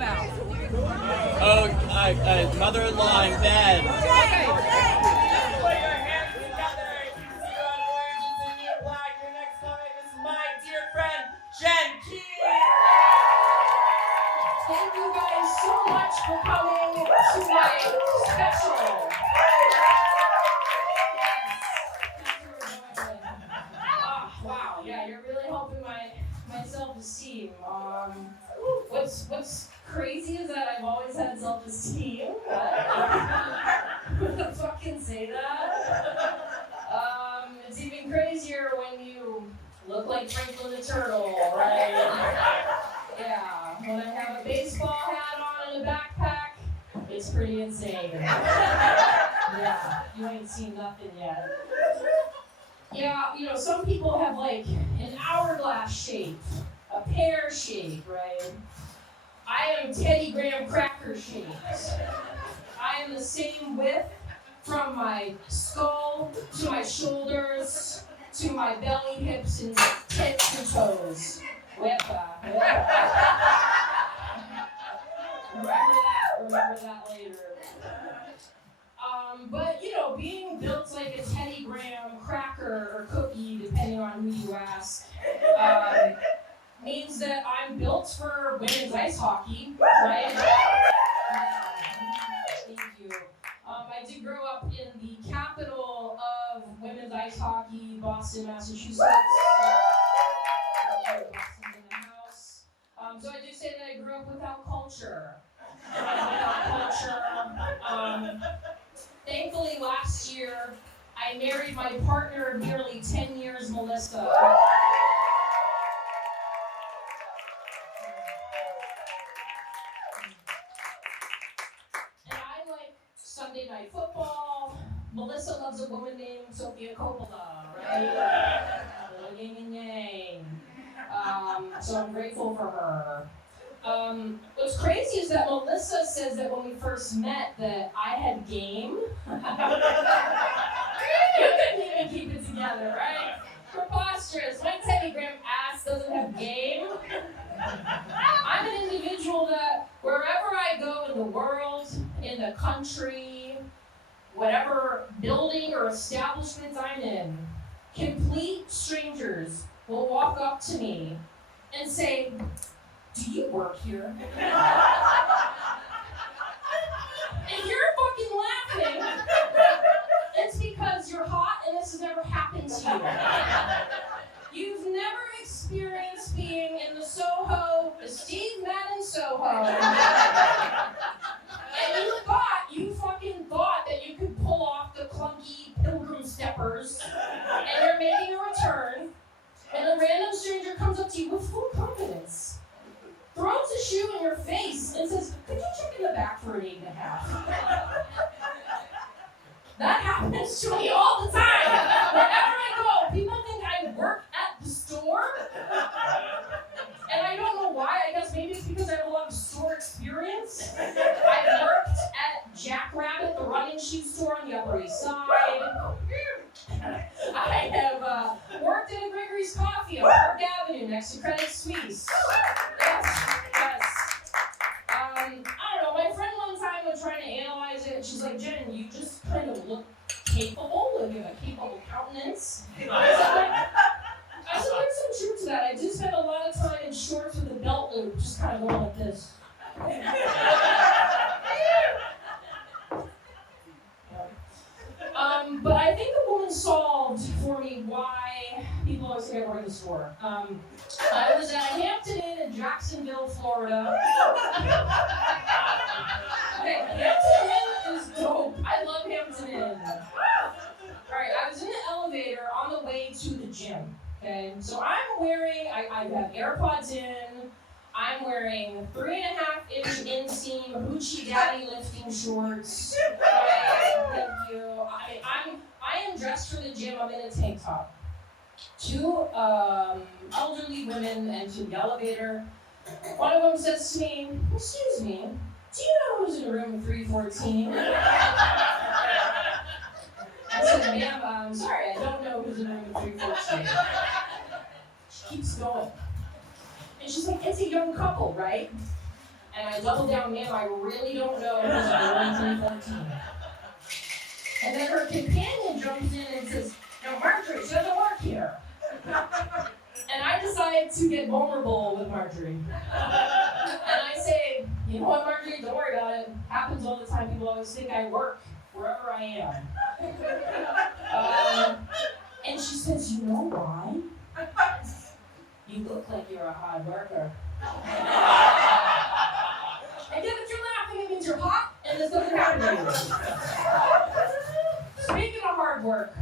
about? Oh, mother-in-law in bed. Okay. Put your hands together if you see on orange and in your black. Your next comment is my dear friend, Jen Keefe. Thank you guys so much for coming to my special. Wow, yeah, you're really helping my self-esteem. What's crazy is that I've always had self-esteem. Who the fuck can say that? It's even crazier when you look like Franklin the Turtle, right? Yeah, when I have a baseball hat on and a backpack, it's pretty insane. Yeah, you ain't seen nothing yet. Yeah, some people have like an hourglass shape, a pear shape, right? I am Teddy Graham cracker shaped. I am the same width from my skull to my shoulders to my belly, hips, and tips and toes. Remember that later. But being built like a Teddy Graham cracker or cookie, depending on who you ask, means that I'm built for women's ice hockey, right? Thank you. I did grow up in the capital of women's ice hockey, Boston, Massachusetts. Boston's in the house. So I do say that I grew up without culture. Thankfully, last year, I married my partner of nearly 10 years, Melissa. And I like Sunday Night Football. Melissa loves a woman named Sofia Coppola, right? Yin and yang. So I'm grateful for her. What's crazy is that Melissa says that when we first met that I had game. You couldn't even keep it together, right? Preposterous. My Teddy Graham ass doesn't have game. I'm an individual that wherever I go in the world, in the country, whatever building or establishment I'm in, complete strangers will walk up to me and say, "Do you work here?" If you're fucking laughing, it's because you're hot and this has never happened to you. You've never experienced being in the Soho, the Steve Madden Soho, and you fucking thought that you could pull off the clunky pilgrim steppers, and you're making a return, and a random stranger comes up to you with full confidence, throws a shoe in your face, and says, "Could you check in the back for an 8.5?" That happens to me all the time. Wherever I go, people think I work at the store. And I don't know why. I guess maybe it's because I have a lot of store experience. I've worked at Jackrabbit, the running shoe store on the Upper East Side. I have worked at a Gregory's Coffee on Park Avenue next to Credit Suisse. Yes. I don't know, my friend one time was trying to analyze it, and she's like, "Jen, you just kind of look capable, like you have a capable countenance." I said, there's some truth to that. I do spend a lot of time in shorts with a belt loop, just kind of going like this. But I think the woman solved for me why people always think I work at the store. I was at Hampton Inn in Jacksonville, Florida. Okay, Hampton Inn is dope. I love Hampton Inn. Alright, I was in the elevator on the way to the gym. Okay, so I'm wearing, I have AirPods in, I'm wearing 3.5-inch inseam Hoochie Daddy lifting shorts. Thank you. I am dressed for the gym. I'm in a tank top. Two elderly women enter the elevator. One of them says to me, "Excuse me, do you know who's in room 314? I said, "Ma'am, I'm sorry, I don't know who's in room 314. She keeps going. And she's like, "It's a young couple, right?" And I doubled down, ma'am, I really don't know because I'm 14. And then her companion jumps in and says, no, Marjorie, she doesn't work here. And I decided to get vulnerable with Marjorie. And I say, you know what, Marjorie, don't worry about it. Happens all the time. People always think I work wherever I am. And she says, you know why? You look like you're a hard worker. And yet if you're laughing, it means you're hot and this doesn't happen to you. Speaking of hard work,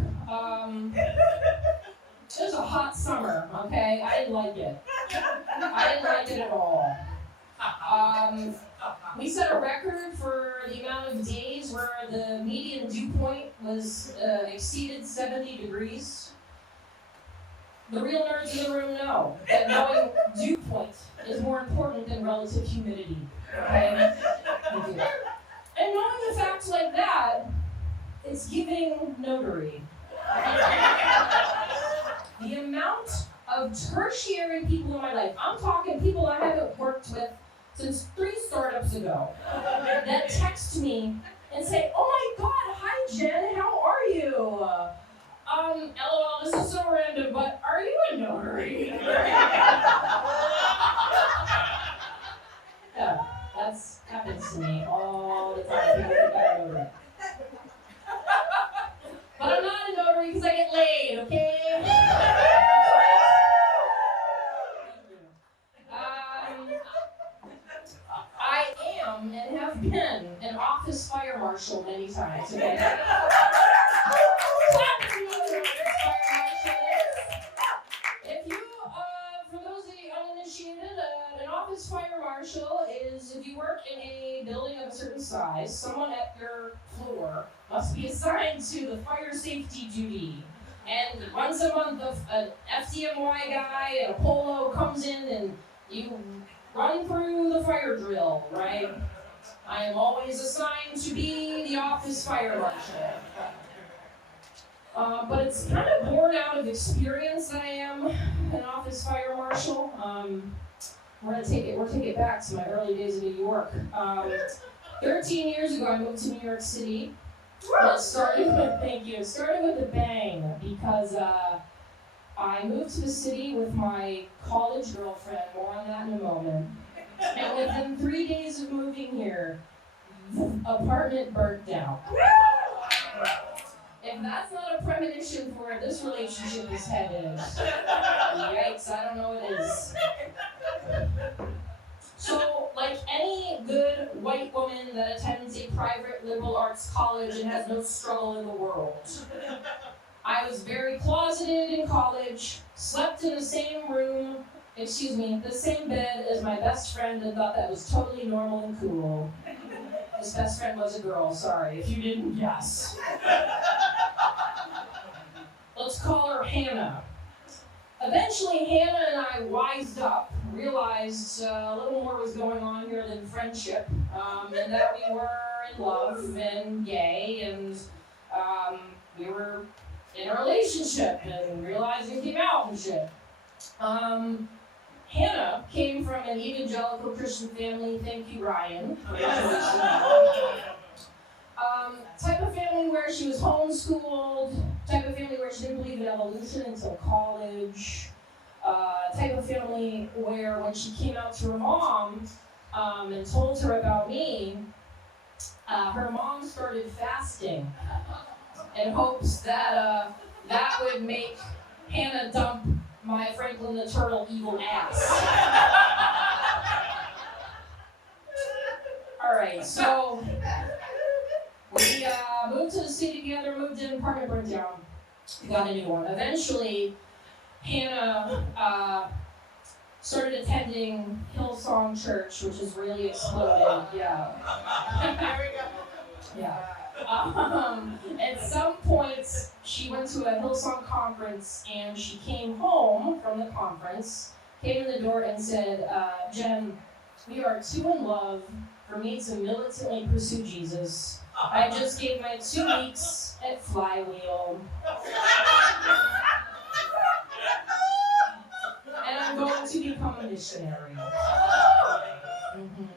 it was a hot summer, okay? I didn't like it. I didn't like it at all. We set a record for the amount of days where the median dew point was exceeded 70 degrees. The real nerds in the room know that knowing dew point is more important than relative humidity. Okay? And knowing the facts like that, it's giving notary. The amount of tertiary people in my life, I'm talking people I haven't worked with since 3 startups ago, that text me and say, oh my God, hi Jen, how are you? LOL, this is so random, but are you a notary? Yeah, that's happens to me all the time. People think I'm a notary. But I'm not a notary because I get laid, okay? I am and have been an office fire marshal many times, okay? Clap if you know what an office fire marshal is. If you, for those of you uninitiated, an office fire marshal is if you work in a building of a certain size, someone at your floor must be assigned to the fire safety duty. And once a month, an FDMY guy in a polo comes in and you run through the fire drill, right? I am always assigned to be the office fire marshal. But it's kind of born out of experience that I am an office fire marshal. We're gonna take it back to my early days in New York. 13 years ago, I moved to New York City. It started with a bang because I moved to the city with my college girlfriend. More on that in a moment. And within 3 days of moving here, the apartment burnt down. If that's not a premonition for where this relationship is headed, yikes, I don't know what is. So, like any good white woman that attends a private liberal arts college and has no struggle in the world, I was very closeted in college, slept in the same the same bed as my best friend and thought that was totally normal and cool. His best friend was a girl, sorry if you didn't guess. Let's call her Hannah. Eventually, Hannah and I wised up, realized a little more was going on here than friendship, and that we were in love and gay, and we were in a relationship, and realized it came out and shit. Hannah came from an evangelical Christian family, thank you, Ryan. Type of family where she was homeschooled, type of family where she didn't believe in evolution until college, type of family where when she came out to her mom and told her about me, her mom started fasting in hopes that that would make Hannah dump my Franklin the Turtle evil ass. Alright, so we moved to the city together, moved in, apartment burnt down, got a new one. Eventually, Hannah started attending Hillsong Church, which has really exploded. Yeah. There we go. Yeah. At some point, she went to a Hillsong conference and she came home from the conference, came in the door and said, Jen, we are too in love for me to militantly pursue Jesus. I just gave my 2 weeks at Flywheel. And I'm going to become a missionary.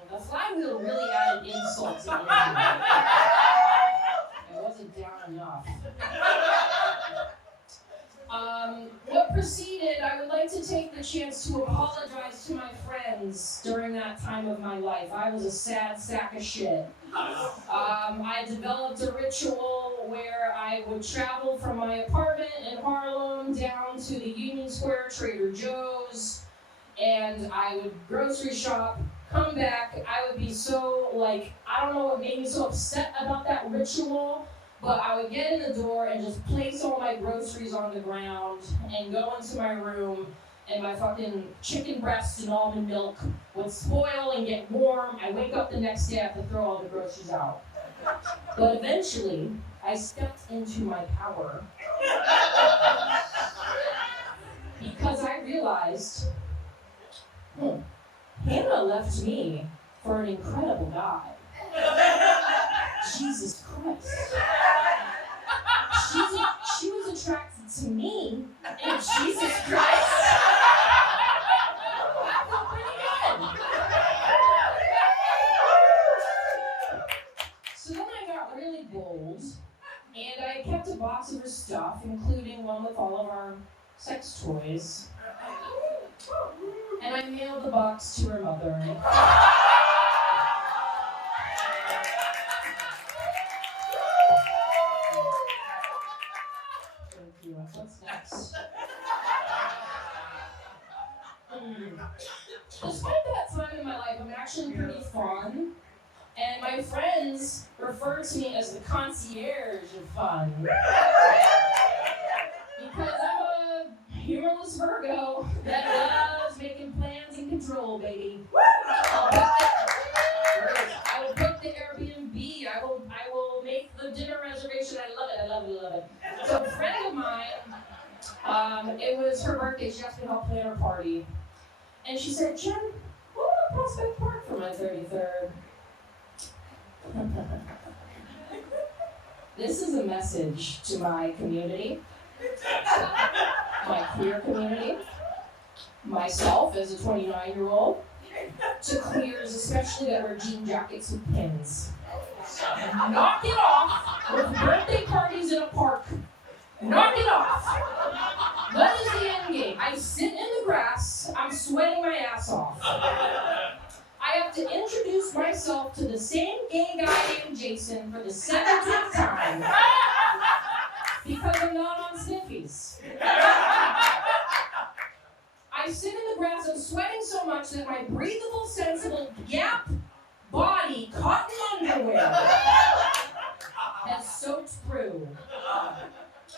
The flywheel really added insult to the injury. It wasn't down enough. What preceded, I would like to take the chance to apologize to my friends during that time of my life. I was a sad sack of shit. I developed a ritual where I would travel from my apartment in Harlem down to the Union Square Trader Joe's, and I would grocery shop, come back. I would be so, I don't know what made me so upset about that ritual, but I would get in the door and just place all my groceries on the ground and go into my room, and my fucking chicken breast and almond milk would spoil and get warm. I wake up the next day, I have to throw all the groceries out. But eventually, I stepped into my power because I realized, Hannah left me for an incredible guy. Jesus Christ. She was attracted to me, and Jesus Christ. I felt pretty good. So then I got really bold, and I kept a box of her stuff, including one with all of our sex toys. And I mailed the box to her mother. What's next? Despite that time in my life, I'm actually pretty fun, and my friends refer to me as the concierge of fun. Because I'm a humorless Virgo that loves making plans and control, baby. I will book the Airbnb. I will make the dinner reservation. I love it. So a friend of mine, it was her birthday. She asked me to help plan her party. And she said, Jen, what about Prospect Park for my 33rd? This is a message to my community, my queer community, myself as a 29-year-old, to queers especially that wear jean jackets with pins. Knock it off with birthday parties in a park. Knock it off. What is the end game? I sit in the grass, I'm sweating my ass off. I have to introduce myself to the same gay guy named Jason for the 17th time because I'm not on sniffies. I sit in the grass, I'm sweating so much that my breathable, sensible Gap body cotton underwear has soaked through.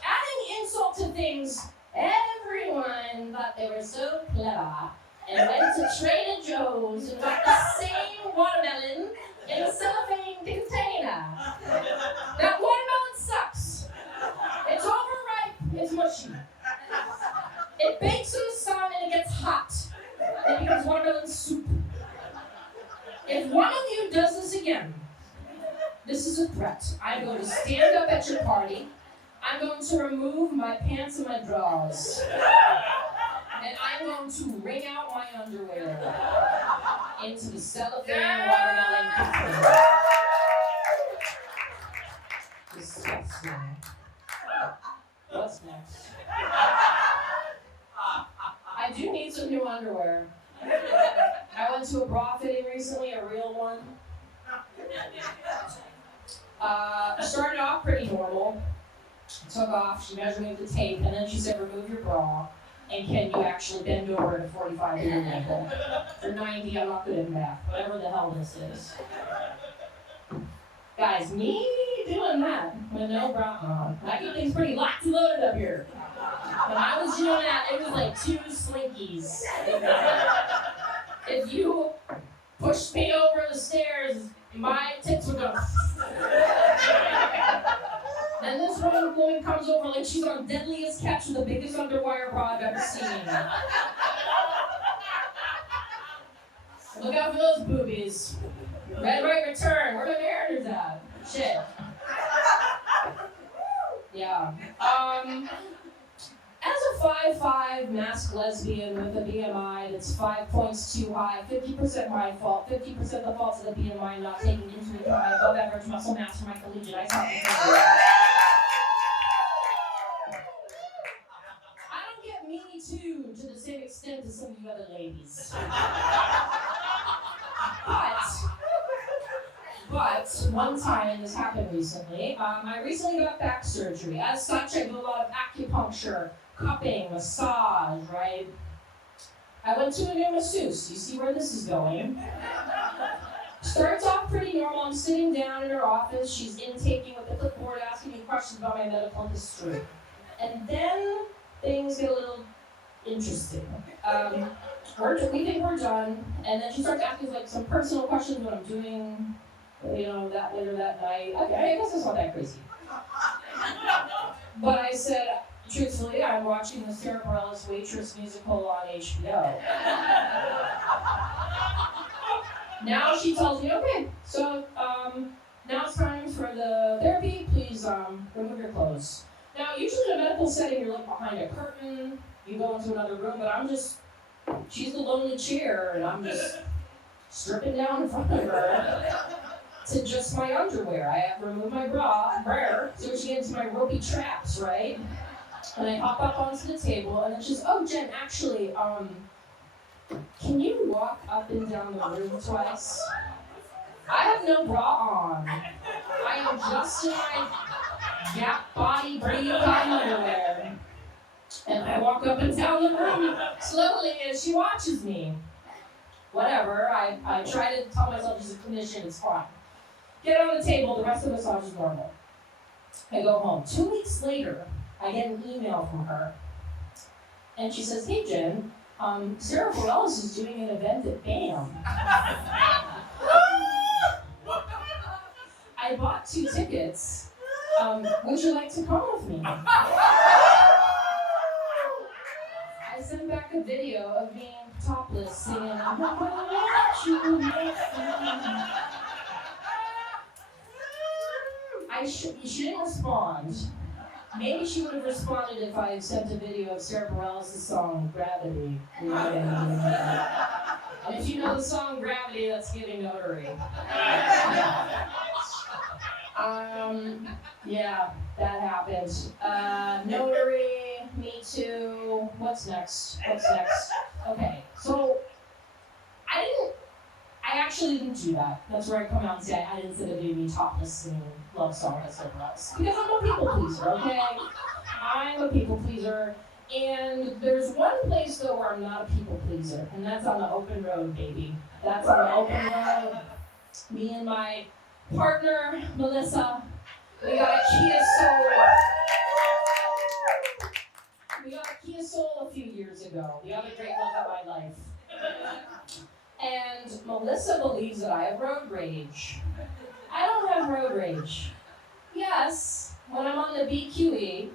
Adding insult to things, everyone thought they were so clever and went to Trader Joe's and got the same watermelon in a cellophane container. That watermelon sucks. It's overripe, it's mushy. It bakes in the sun and it gets hot. It becomes watermelon soup. If one of you does this again, this is a threat. I'm going to stand up at your party. I'm going to remove my pants and my drawers. And I'm going to wring out my underwear into the cellophane watermelon container. Disgusting. What's next? I do need some new underwear. I went to a bra fitting recently, a real one. Started off pretty normal. Took off, she measured me with the tape, and then she said, remove your bra, and can you actually bend over at a 45 degree angle? For 90, I'm not good at math, whatever the hell this is. Guys, me doing that with no bra on. I keep things pretty locked and loaded up here. When I was doing that, it was like 2 slinkies. If you pushed me over the stairs, my tits would go. And this woman comes over like she's on Deadliest Catch with the biggest underwire bra I've ever seen. Look out for those boobies. Red right return. Where are the mariners at? Shit. Yeah. As a 5'5" masked lesbian with a BMI that's 5 points too high, 50% my fault, 50% the fault of the BMI not taking into account my above average muscle mass for my collegiate ice hockey career. I don't get Me Too to the same extent as some of you other ladies. But one time, and this happened recently, I recently got back surgery. As such, I do a lot of acupuncture, cupping, massage, right? I went to a new masseuse. You see where this is going? Starts off pretty normal. I'm sitting down in her office. She's intaking with the clipboard, asking me questions about my medical history. And then things get a little interesting. We think we're done, and then she starts asking like some personal questions, what I'm doing, that later that night. Okay, I guess it's not that crazy. But I said, truthfully, I'm watching the Sarah Bareilles Waitress musical on HBO. Now she tells me, okay, so now it's time for the therapy. Please remove your clothes. Now, usually in a medical setting, you're like behind a curtain, you go into another room, but she's the lonely chair, and I'm just stripping down in front of her to just my underwear. I have to remove my bra, so she gets into my ropey traps, right? And I hop up onto the table, and then she's, oh, Jen, actually, can you walk up and down the room twice? I have no bra on. I am just in my Gap body breathe cotton underwear. And I walk up and down the room slowly as she watches me. Whatever, I try to tell myself she's a clinician, it's fine. Get on the table, the rest of the massage is normal. I go home. 2 weeks later, I get an email from her. And she says, hey Jen, Sarah Bareilles is doing an event at BAM. I bought 2 tickets. Would you like to come with me? I sent back a video of being topless singing, she didn't respond. Maybe she would have responded if I had sent a video of Sarah Bareilles' song, Gravity. And if you know the song Gravity, that's giving notary. Yeah, that happened. Notary, Me Too. What's next? Okay, so I actually didn't do that. That's where I come out and say I didn't send a video of me topless singing love song at Sarah Bareilles. Because I'm a people pleaser, okay? I'm a people pleaser. And there's one place though where I'm not a people pleaser, and that's on the open road, baby. That's on the open road. Me and my partner, Melissa, we got a Kia Soul a few years ago, the other great love of my life. And Melissa believes that I have road rage. I don't have road rage. Yes, when I'm on the BQE,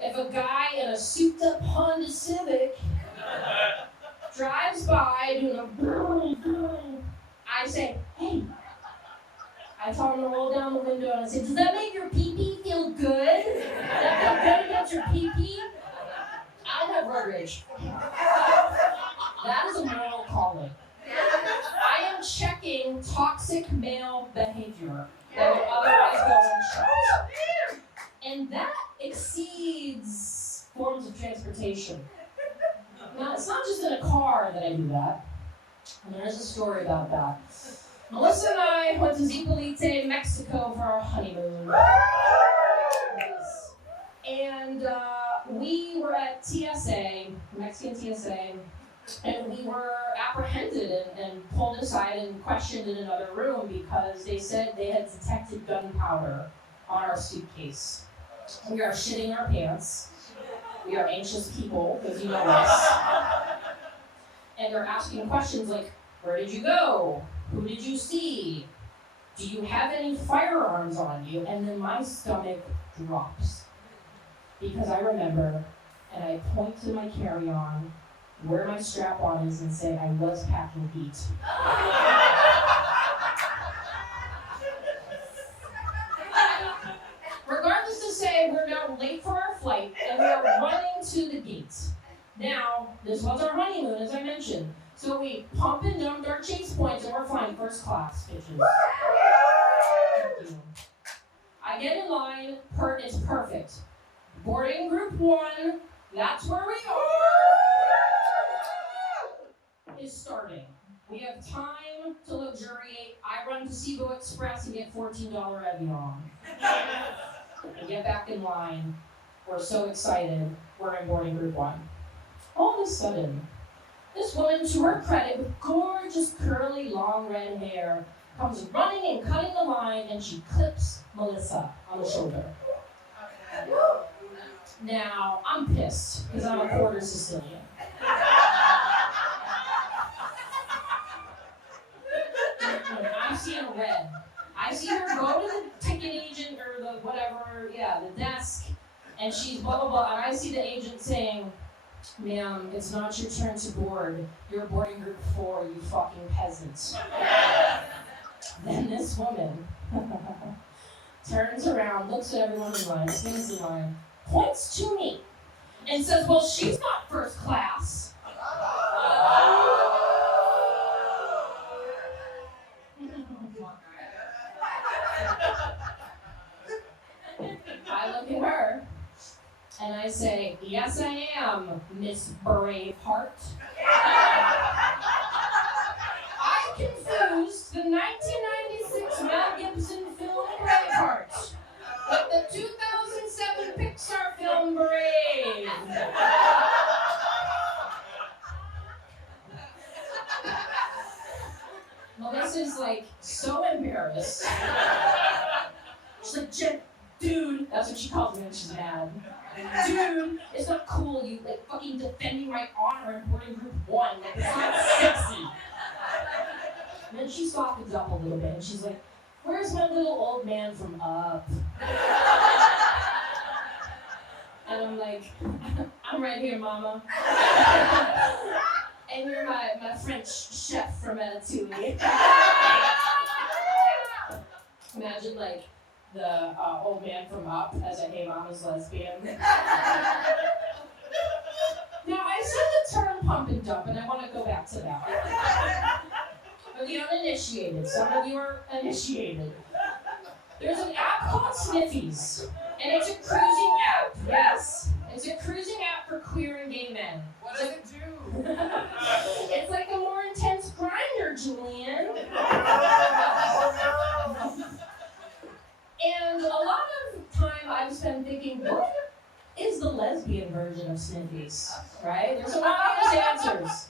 if a guy in a souped-up Honda Civic drives by doing a I say, hey. I tell him to roll down the window and I say, does that make your pee-pee feel good? Does that feel good about your pee-pee? I don't have road rage. That is a moral calling. I am checking toxic male behavior that would otherwise go unchecked. And that exceeds forms of transportation. Now, it's not just in a car that I do that. And there's a story about that. Melissa and I went to Zipolite, Mexico for our honeymoon. And we were at TSA, Mexican TSA, and we were apprehended and pulled aside and questioned in another room because they said they had detected gunpowder on our suitcase. We are shitting our pants. We are anxious people, because you know us. And they're asking questions like, where did you go? Who did you see? Do you have any firearms on you? And then my stomach drops. Because I remember, and I point to my carry-on, where my strap-on is, and say, I was packing heat. Regardless to say, we're now late for our flight, and we are running to the gate. honeymoon, as I mentioned. So we pump and dumped our chase points and we're flying first class, bitches. Thank you. I get in line, it's perfect. Boarding group 1, that's where we are, is starting. We have time to luxuriate. I run to Seago Express and get $14 Evian. We get back in line. We're so excited. We're in boarding group 1. All of a sudden, this woman, to her credit, with gorgeous, curly, long red hair, comes running and cutting the line, and she clips Melissa on the shoulder. Now, I'm pissed, because I'm a quarter Sicilian. I'm seeing red. I see her go to the ticket agent, or the whatever, the desk, and she's blah, blah, blah, and I see the agent saying, "Ma'am, it's not your turn to board. You're boarding group 4, you fucking peasants." Then this woman turns around, looks at everyone in line, spins the line, points to me, and says, "Well, she's not first class." I look at her, and I say, "Yes, I am, Miss Braveheart." I confused the 1996 Mel Gibson film Braveheart with the 2007 Pixar film Brave. Melissa's like so embarrassed. She's like, "Dude," that's what she calls me when she's mad. "Dude, it's not cool, you like fucking defending my honor in boarding group 1. Like, it's not sexy." And then she softens up a little bit and she's like, "Where's my little old man from Up?" And I'm like, "I'm right here, mama." "And you're my French chef from Ratatouille." Imagine like the old man from Up as a "Hey Mama's lesbian." Now I said the term pump and dump, and I want to go back to that. For the uninitiated, some of you are initiated. There's an app called Sniffies, and it's a cruising app. Yes, it's a cruising app for queer and gay men. What does it do? It's like a more intense grinder, Julian. And a lot of time I've spent thinking, what is the lesbian version of Sniffies? Right? There's some obvious answers.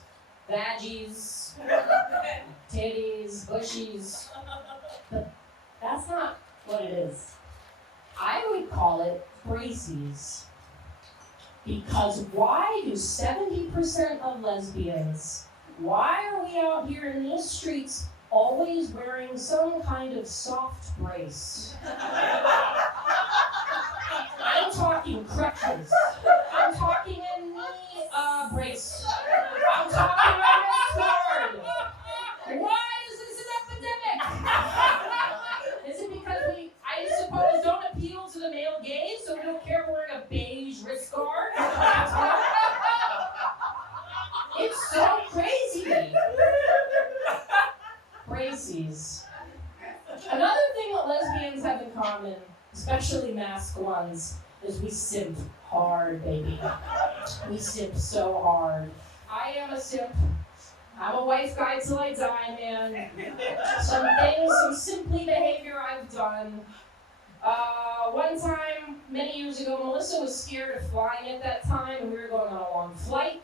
Vaggies, titties, bushies. But that's not what it is. I would call it braces. Because why do 70% of lesbians, why are we out here in these streets always wearing some kind of soft brace? I'm talking crutches. I'm talking a knee brace. I'm talking a wrist guard. Why is this an epidemic? Is it because we, I suppose, don't appeal to the male gaze, so we don't care if we're wearing a beige wrist guard? It's so crazy. Braces. Another thing that lesbians have in common, especially masked ones, is we simp hard, baby. We simp so hard. I am a simp. I'm a wife guy till I die, man. Some things, some simply behavior I've done. One time, many years ago, Melissa was scared of flying at that time, and we were going on a long flight.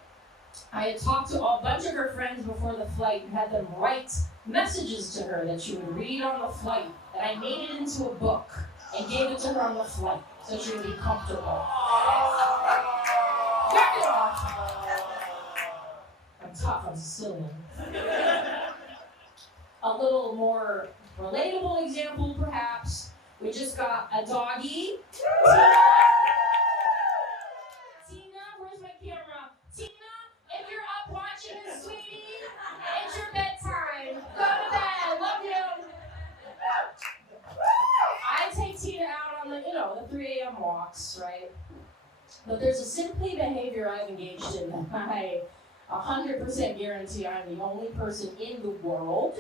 I had talked to a bunch of her friends before the flight and had them write messages to her that she would read on the flight, and I made it into a book and gave it to her on the flight so she would be comfortable. Knock it off! I'm tough, I'm Sicilian. A little more relatable example, perhaps. We just got a doggy. Tina, where's my camera? Tina, if you're up watching this, sweetie, it's your bedtime. Go to bed. Love you. I take Tina out on the 3 a.m. walks, right? But there's a simply behavior I've engaged in that 100% guarantee I'm the only person in the world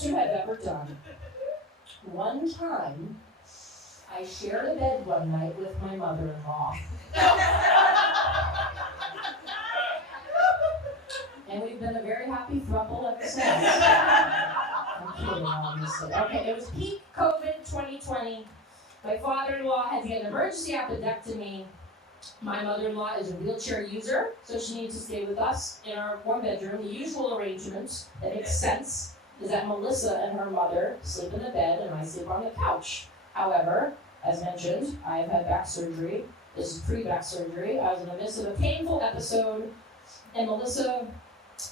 to have ever done. One time, I shared a bed one night with my mother-in-law. And we've been a very happy throuple ever since. I'm kidding, obviously. Okay, it was peak COVID 2020. My father-in-law had to get an emergency appendectomy. My mother-in-law is a wheelchair user, so she needs to stay with us in our one bedroom. The usual arrangement that makes sense is that Melissa and her mother sleep in the bed and I sleep on the couch. However, as mentioned, I have had back surgery. This is pre-back surgery. I was in the midst of a painful episode, and Melissa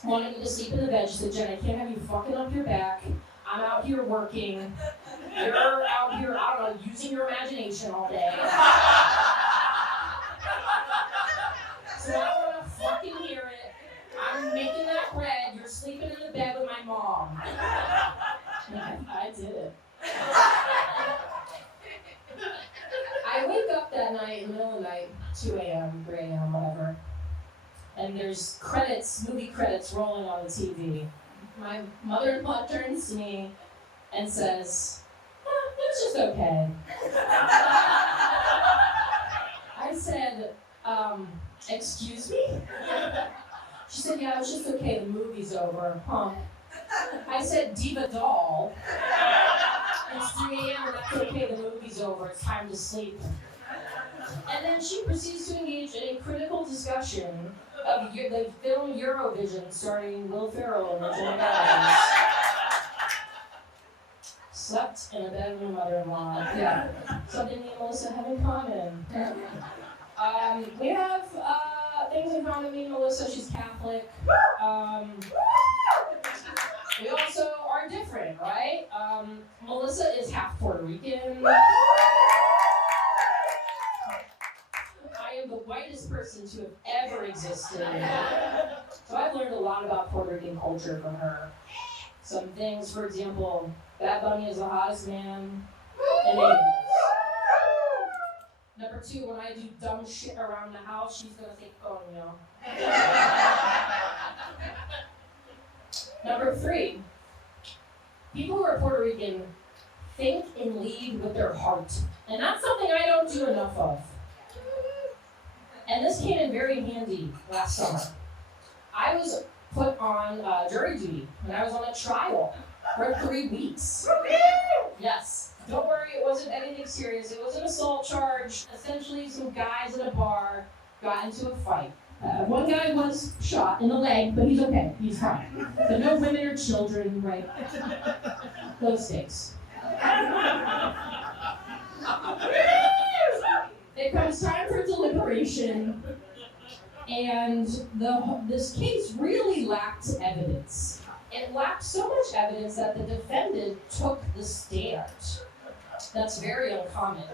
wanted me to sleep in the bed. She said, Jen, I can't have you fucking up your back. I'm out here working. You're out here, I don't know, using your imagination all day. So I don't want to fucking hear it. I'm making that bread. You're sleeping in the bed with my mom. I did it. I wake up that night, in the middle of the night, 2 a.m., 3 a.m., whatever. And there's movie credits rolling on the TV. My mother-in-law turns to me and says, it's just okay. I said, excuse me? She said, yeah, it's just okay, the movie's over, huh? I said, Diva doll. It's 3 a.m. and that's okay, the movie's over, it's time to sleep. And then she proceeds to engage in a critical discussion of the film Eurovision starring Will Ferrell and Jenna Elfman. Slept in a bed with my mother-in-law. Yeah. Something me and Melissa have in common. We have things in common, me and Melissa. She's Catholic. We also are different, right? Melissa is half Puerto Rican. I am the whitest person to have ever existed. So I've learned a lot about Puerto Rican culture from her. Some things, for example, Bad Bunny is the hottest man in England. Number 2, when I do dumb shit around the house, she's gonna think, oh no. Number 3, people who are Puerto Rican think and lead with their heart. And that's something I don't do enough of. And this came in very handy last summer. I was put on jury duty when I was on a trial for 3 weeks. Yes. Don't worry, it wasn't anything serious. It was an assault charge. Essentially, some guys at a bar got into a fight. One guy was shot in the leg, but he's okay. He's fine. So no women or children, right? Those stakes. It comes time for deliberation, and this case really lacked evidence. It lacked so much evidence that the defendant took the stand. That's very uncommon.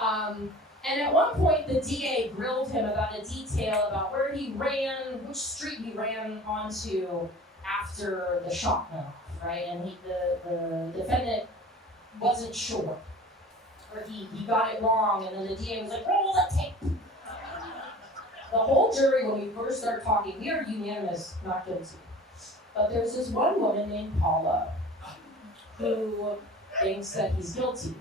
And at one point, the DA grilled him about a detail about where he ran, which street he ran onto after the shot went off, right? And the defendant wasn't sure. Or he got it wrong, and then the DA was like, roll the tape. The whole jury, when we first started talking, we are unanimous, not guilty. But there's this one woman named Paula who thinks that he's guilty.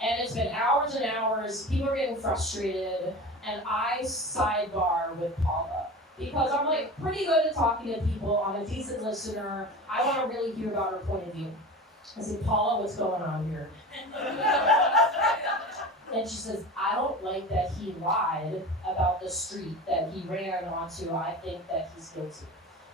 And it's been hours and hours, people are getting frustrated, and I sidebar with Paula. Because I'm like pretty good at talking to people, I'm a decent listener, I want to really hear about her point of view. I said, Paula, what's going on here? And she says, I don't like that he lied about the street that he ran onto. I think that he's guilty.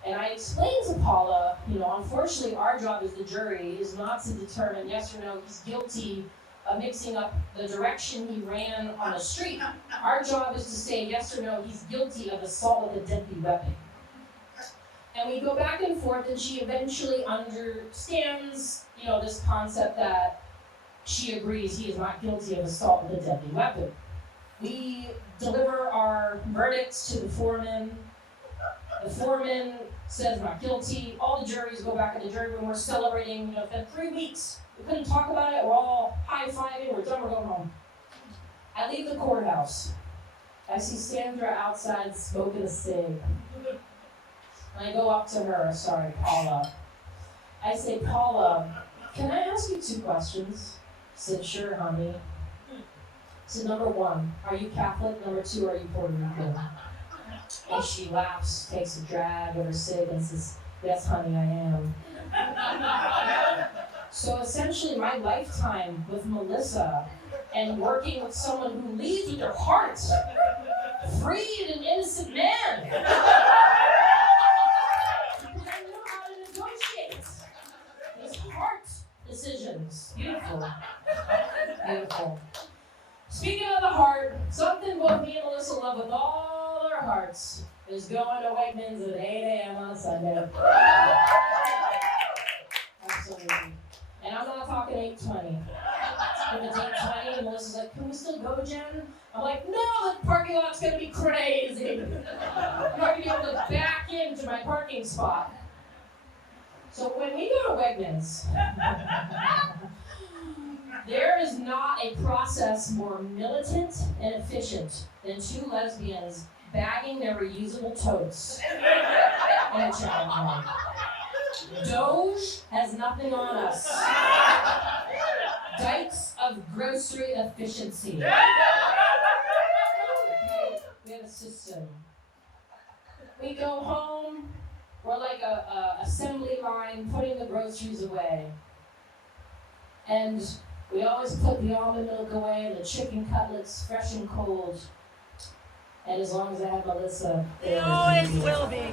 And I explained to Paula, unfortunately our job as the jury is not to determine yes or no he's guilty of mixing up the direction he ran on the street. Our job is to say yes or no he's guilty of assault with a deadly weapon. And we go back and forth, and she eventually understands, this concept that she agrees he is not guilty of assault with a deadly weapon. We deliver our verdicts to the foreman. The foreman says not guilty. All the juries go back in the jury room. We're celebrating. It's been 3 weeks. We couldn't talk about it. We're all high-fiving. We're done. We're going home. I leave the courthouse. I see Sandra outside smoking a cig. And I go up to her, sorry, Paula. I say, Paula, can I ask you 2 questions? She said, sure, honey. So number 1, are you Catholic? Number 2, are you Puerto Rican? And she laughs, takes a drag of her cig and says, yes, honey, I am. So essentially my lifetime with Melissa and working with someone who leads with their heart freed an innocent man. Because I know how to negotiate these heart decisions. Beautiful. Beautiful. Speaking of the heart, something both me and Melissa love with all our hearts is going to Wegmans at 8 a.m. on Sunday. Absolutely. And I'm not talking 8:20. If it's 8:20 and Melissa's like, can we still go, Jen? I'm like, no, the parking lot's gonna be crazy. I'm not gonna be able to back into my parking spot. So when we go to Wegmans, there is not a process more militant and efficient than 2 lesbians bagging their reusable totes in a checkout line. Doge has nothing on us. Dykes of grocery efficiency. Okay, we have a system. We go home, we're like a assembly line putting the groceries away. And we always put the almond milk away and the chicken cutlets fresh and cold. And as long as I have Melissa, It always will be.